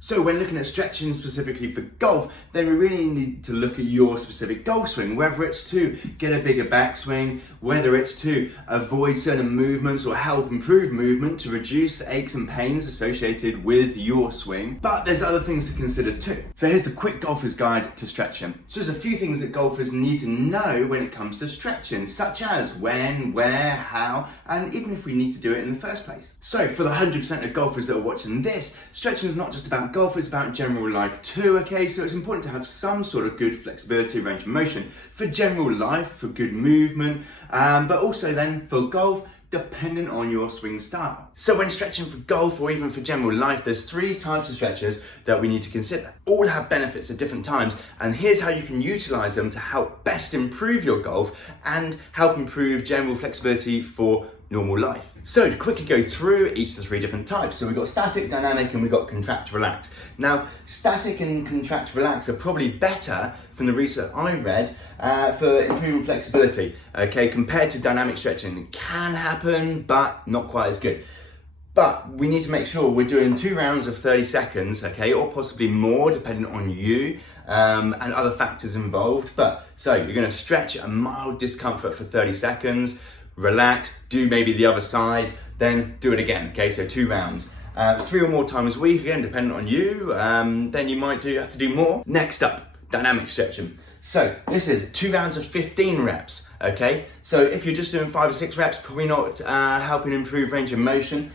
So when looking at stretching specifically for golf, then we really need to look at your specific golf swing, whether it's to get a bigger backswing, whether it's to avoid certain movements or help improve movement to reduce the aches and pains associated with your swing. But there's other things to consider too. So here's the quick golfer's guide to stretching. So there's a few things that golfers need to know when it comes to stretching, such as when, where, how, and even if we need to do it in the first place. So for the 100% of golfers that are watching this, stretching is not just about golf, it's about general life too, okay? So it's important to have some sort of good flexibility, range of motion for general life, for good movement, but also then for golf, dependent on your swing style. So when stretching for golf or even for general life, there's 3 types of stretches that we need to consider. All have benefits at different times, and here's how you can utilize them to help best improve your golf and help improve general flexibility for normal life. So to quickly go through each of the 3 different types. So we've got static, dynamic, and we've got contract, relax. Now, static and contract, relax are probably better from the research I read for improving flexibility, okay, compared to dynamic stretching. It can happen, but not quite as good. But we need to make sure we're doing 2 rounds of 30 seconds, okay, or possibly more depending on you and other factors involved. But so you're gonna stretch a mild discomfort for 30 seconds, relax, do maybe the other side, then do it again, okay, so 2 rounds. 3 or more times a week, again, depending on you, then you might have to do more. Next up, dynamic stretching. So this is 2 rounds of 15 reps, okay? So if you're just doing 5 or 6 reps, probably not helping improve range of motion.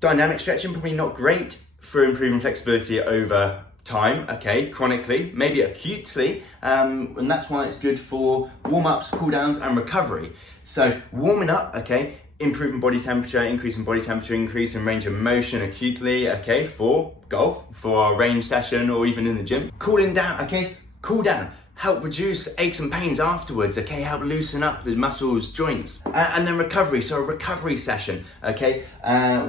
Dynamic stretching, probably not great for improving flexibility over time, okay, chronically, maybe acutely, and that's why it's good for warm-ups, cool-downs, and recovery. So warming up, okay, improving body temperature, increasing range of motion acutely, okay, for golf, for a range session, or even in the gym. Cooling down, okay, cool down. Help reduce aches and pains afterwards, okay? Help loosen up the muscles, joints. And then recovery, so a recovery session, okay?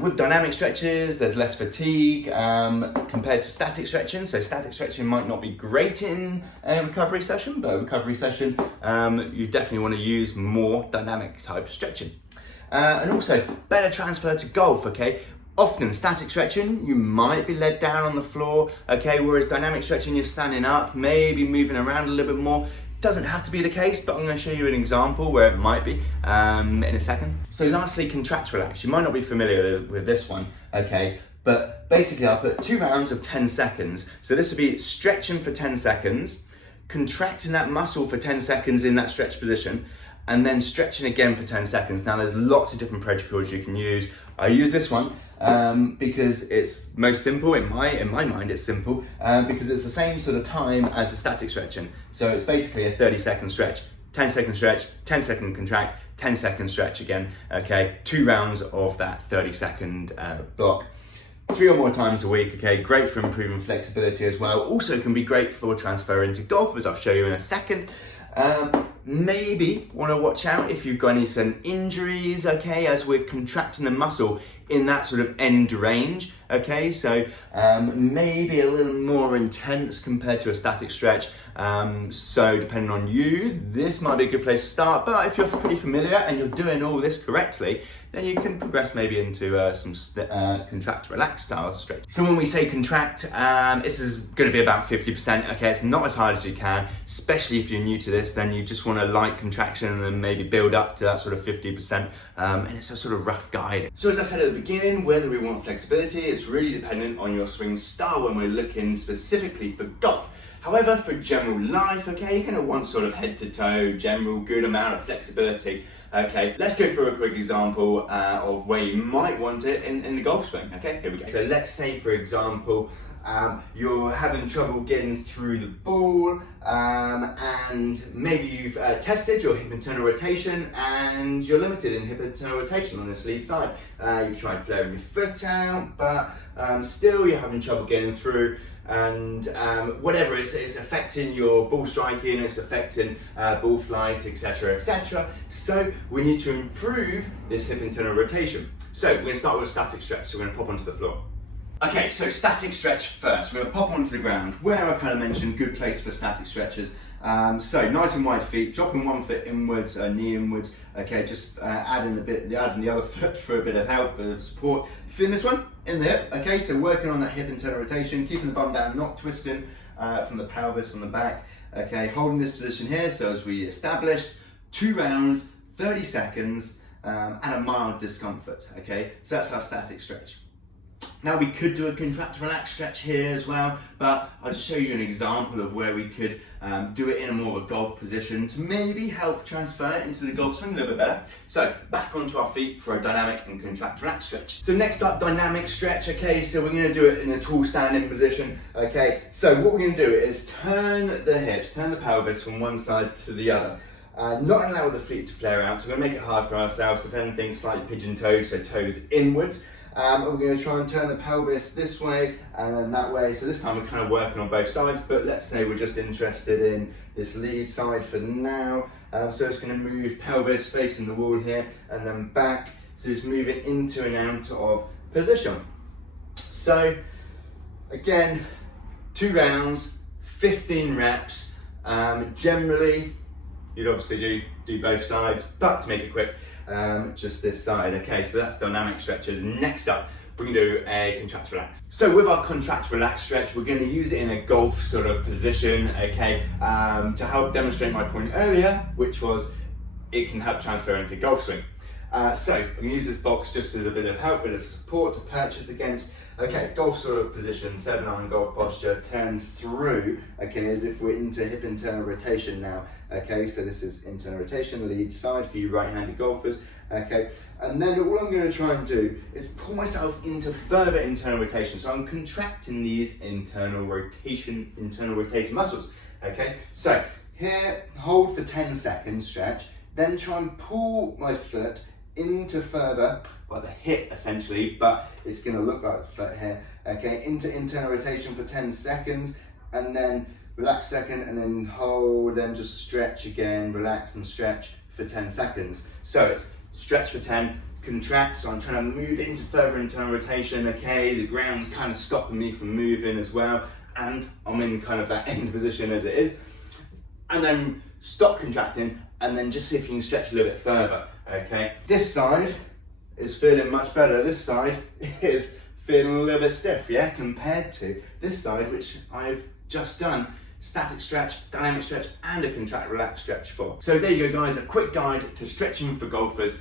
With dynamic stretches, there's less fatigue compared to static stretching. So static stretching might not be great in a recovery session, but a recovery session, you definitely want to use more dynamic type stretching. And also, better transfer to golf, okay? Often static stretching, you might be led down on the floor, okay, whereas dynamic stretching, you're standing up, maybe moving around a little bit more. Doesn't have to be the case, but I'm going to show you an example where it might be in a second. So lastly, contract, relax. You might not be familiar with this one, okay, but basically I'll put 2 rounds of 10 seconds. So this would be stretching for 10 seconds, contracting that muscle for 10 seconds in that stretch position, and then stretching again for 10 seconds. Now there's lots of different protocols you can use. I use this one because it's most simple, in my mind it's simple, because it's the same sort of time as the static stretching. So it's basically a 30-second stretch, 10-second stretch, 10-second contract, 10-second stretch again, okay? 2 rounds of that 30-second block. 3 or more times a week, okay? Great for improving flexibility as well. Also can be great for transfer into golf, as I'll show you in a second. Maybe want to watch out if you've got any sudden injuries, okay, as we're contracting the muscle in that sort of end range, okay, so maybe a little more intense compared to a static stretch, so depending on you, this might be a good place to start, but if you're pretty familiar and you're doing all this correctly, then you can progress maybe into some contract, relax style stretch. So when we say contract, this is going to be about 50%, okay, it's not as hard as you can, especially if you're new to this, then you just want a light contraction and then maybe build up to that sort of 50%, and it's a sort of rough guide. So as I said at the beginning, whether we want flexibility, it's really dependent on your swing style when we're looking specifically for golf. However, for general life, okay, you're going to want sort of head to toe, general good amount of flexibility. Okay, let's go through a quick example of where you might want it in the golf swing. Okay, here we go. So let's say, for example, you're having trouble getting through the ball, and maybe you've tested your hip internal rotation and you're limited in hip internal rotation on this lead side. You've tried flaring your foot out, but still you're having trouble getting through, and whatever it's affecting your ball striking, it's affecting ball flight, etc, etc. So we need to improve this hip internal rotation. So we're going to start with a static stretch. So we're going to pop onto the floor. Okay, so static stretch first. We're going to pop onto the ground, where I kind of mentioned good place for static stretches. So nice and wide feet, dropping one foot inwards, knee inwards. Okay, just adding the other foot for a bit of help, bit of support. Feeling this one? in the hip, okay, so working on that hip internal rotation, keeping the bum down, not twisting from the pelvis, from the back, okay, holding this position here, so as we established, 2 rounds, 30 seconds, and a mild discomfort, okay, so that's our static stretch. Now we could do a contract relax stretch here as well, but I'll just show you an example of where we could do it in a more of a golf position to maybe help transfer it into the golf swing a little bit better. So back onto our feet for a dynamic and contract relax stretch. So next up, dynamic stretch, okay, so we're going to do it in a tall standing position, okay. So what we're going to do is turn the hips, turn the pelvis from one side to the other. Not allow the feet to flare out, so we're going to make it hard for ourselves, if anything, slightly pigeon toes, so toes inwards. And we're going to try and turn the pelvis this way and then that way. So this time we're kind of working on both sides, but let's say we're just interested in this lead side for now. So it's going to move pelvis facing the wall here and then back. So just moving into and out of position. So again, 2 rounds, 15 reps. Generally, you'd obviously do both sides, but to make it quick, just this side. Okay, so that's dynamic stretches. Next up, we're going to do a contract relax. So with our contract relax stretch, we're going to use it in a golf sort of position, okay, to help demonstrate my point earlier, which was it can help transfer into golf swing. So I'm going to use this box just as a bit of help, bit of support to purchase against. Okay, golf sort of position, 7-iron golf posture, turn through, okay, as if we're into hip internal rotation now. Okay, so this is internal rotation, lead side for you right-handed golfers. Okay, and then all I'm going to try and do is pull myself into further internal rotation. So I'm contracting these internal rotation muscles. Okay, so here, hold for 10 seconds, stretch, then try and pull my foot into further, well, the hip essentially, but it's going to look like the foot here, okay, into internal rotation for 10 seconds, and then relax second, and then hold, then just stretch again, relax and stretch for 10 seconds. So it's stretch for 10, contract, so I'm trying to move into further internal rotation, okay, the ground's kind of stopping me from moving as well, and I'm in kind of that end position as it is, and then stop contracting, and then just see if you can stretch a little bit further. Okay, this side is feeling much better. This side is feeling a little bit stiff, yeah, compared to this side, which I've just done static stretch, dynamic stretch, and a contract relax stretch for. So there you go, guys, a quick guide to stretching for golfers.